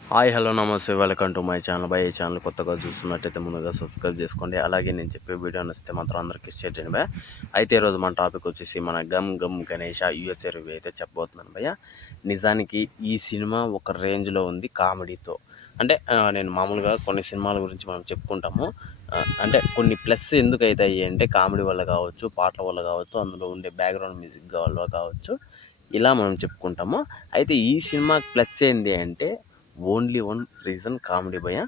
Hi hello నమస్తే welcome to my channel. ఈ channel కొత్తగా చూస్తున్నట్టయితే ముందుగా సబ్స్క్రైబ్ చేసుకోండి. అలాగే నేను చెప్పే వీడియో నచ్చితే మాత్రం అందరికీ షేర్ చేయండి భయ్య. అయితే ఈరోజు మన టాపిక్ వచ్చేసి మన గమ్ గమ్ గణేష యూఎస్ఏ రివ్యూ అయితే చెప్పబోతున్నాను భయ్య. నిజానికి ఈ సినిమా ఒక రేంజ్లో ఉంది కామెడీతో. అంటే నేను మామూలుగా కొన్ని సినిమాల గురించి మనం చెప్పుకుంటాము. అంటే కొన్ని ప్లస్ ఎందుకు అవుతాయి అంటే కామెడీ వల్ల కావచ్చు, పాటల వల్ల కావచ్చు, అందులో ఉండే బ్యాక్గ్రౌండ్ మ్యూజిక్ వల్ల కావచ్చు, ఇలా మనం చెప్పుకుంటాము. అయితే ఈ సినిమా ప్లస్ ఏంటి అంటే ఓన్లీ వన్ రీజన్ కామెడీ భయ్య.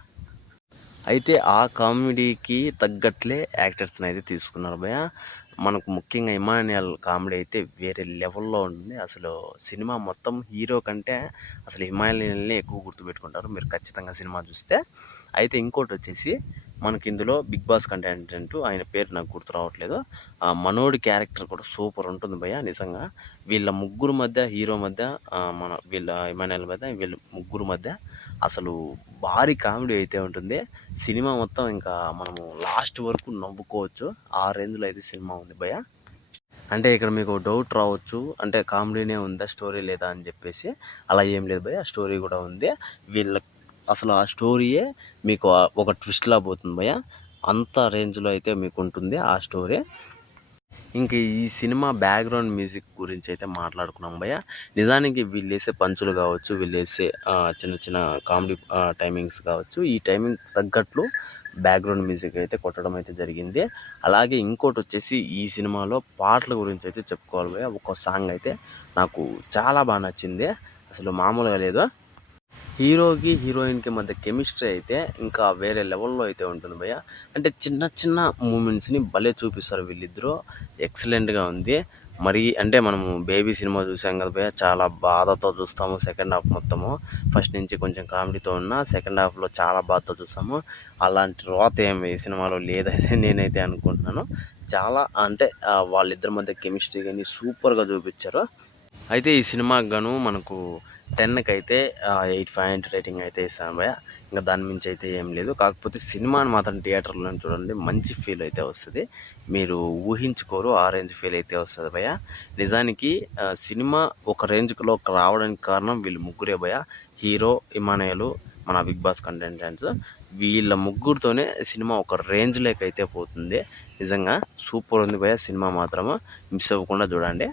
అయితే ఆ కామెడీకి తగ్గట్లే యాక్టర్స్ని అయితే తీసుకున్నారు భయ్య. మనకు ముఖ్యంగా ఇమాన్యుయల్ కామెడీ అయితే వేరే లెవెల్లో ఉంటుంది. అసలు సినిమా మొత్తం హీరో కంటే అసలు ఇమాన్యుయల్ని ఎక్కువ గుర్తుపెట్టుకుంటారు మీరు ఖచ్చితంగా సినిమా చూస్తే. అయితే ఇంకోటి వచ్చేసి మనకి ఇందులో బిగ్ బాస్ కంటెంటెంట్, ఆయన పేరు నాకు గుర్తు రావట్లేదు, మనోడి క్యారెక్టర్ కూడా సూపర్ ఉంటుంది భయ్య. నిజంగా వీళ్ళ ముగ్గురు మధ్య, హీరో మధ్య, వీళ్ళ ఇమాన్యుయల్ మధ్య, వీళ్ళ ముగ్గురు మధ్య అసలు భారీ కామెడీ అయితే ఉంటుంది. సినిమా మొత్తం ఇంకా మనము లాస్ట్ వరకు నవ్వుకోవచ్చు, ఆ రేంజ్లో అయితే సినిమా ఉంది భయ్య. అంటే ఇక్కడ మీకు డౌట్ రావచ్చు, అంటే కామెడీనే ఉందా స్టోరీ లేదా అని చెప్పేసి. అలా ఏం లేదు భయ్య, స్టోరీ కూడా ఉంది. వీళ్ళ అసలు ఆ స్టోరీయే మీకు ఒక ట్విస్ట్లా పోతుంది భయ్య. అంత రేంజ్లో అయితే మీకు ఉంటుంది ఆ స్టోరీ. ఇంక ఈ సినిమా బ్యాక్గ్రౌండ్ మ్యూజిక్ గురించి అయితే మాట్లాడుకున్నాం భయ్య. నిజానికి వీళ్ళు వేసే పంచులు కావచ్చు, వీళ్ళు వేసే చిన్న చిన్న కామెడీ టైమింగ్స్ కావచ్చు, ఈ టైమింగ్ తగ్గట్లు బ్యాక్గ్రౌండ్ మ్యూజిక్ అయితే కొట్టడం అయితే జరిగింది. అలాగే ఇంకోటి వచ్చేసి ఈ సినిమాలో పాటల గురించి అయితే చెప్పుకోవాలి భయ్య. ఒక సాంగ్ అయితే నాకు చాలా బాగా నచ్చింది, అసలు మామూలుగా లేదు. హీరోకి హీరోయిన్కి మధ్య కెమిస్ట్రీ అయితే ఇంకా వేరే లెవెల్లో అయితే ఉంటుంది భయ్య. అంటే చిన్న చిన్న మూమెంట్స్ని భలే చూపిస్తారు వీళ్ళిద్దరూ, ఎక్సలెంట్గా ఉంది. మరి అంటే మనము బేబీ సినిమా చూసాం కదా భయ్య, చాలా బాధతో చూస్తాము సెకండ్ హాఫ్ మొత్తము. ఫస్ట్ నుంచి కొంచెం కామెడీతో ఉన్న సెకండ్ హాఫ్లో చాలా బాధతో చూస్తాము. అలాంటి రోత ఏమి ఈ సినిమాలో లేదని నేనైతే అనుకుంటున్నాను. చాలా అంటే వాళ్ళిద్దరి మధ్య కెమిస్ట్రీ కానీ సూపర్గా చూపించారు. అయితే ఈ సినిమాకి గాను మనకు 10కి అయితే 8 రేటింగ్ అయితే ఇస్తాను భయ్య. ఇంకా దాని మించి అయితే ఏం లేదు. కాకపోతే సినిమాని మాత్రం థియేటర్లో చూడండి, మంచి ఫీల్ అయితే వస్తుంది. మీరు ఊహించుకోరు ఆ రేంజ్ ఫీల్ అయితే వస్తుంది భయ్య. నిజానికి సినిమా ఒక రేంజ్లో రావడానికి కారణం వీళ్ళు ముగ్గురే భయ్య. హీరో, ఇమాన్యుయల్, మన బిగ్ బాస్ కంటెంటెంట్స్, వీళ్ళ ముగ్గురితోనే సినిమా ఒక రేంజ్లోకి అయితే పోతుంది. నిజంగా సూపర్ ఉంది భయ్య సినిమా, మాత్రము మిస్ అవ్వకుండా చూడండి.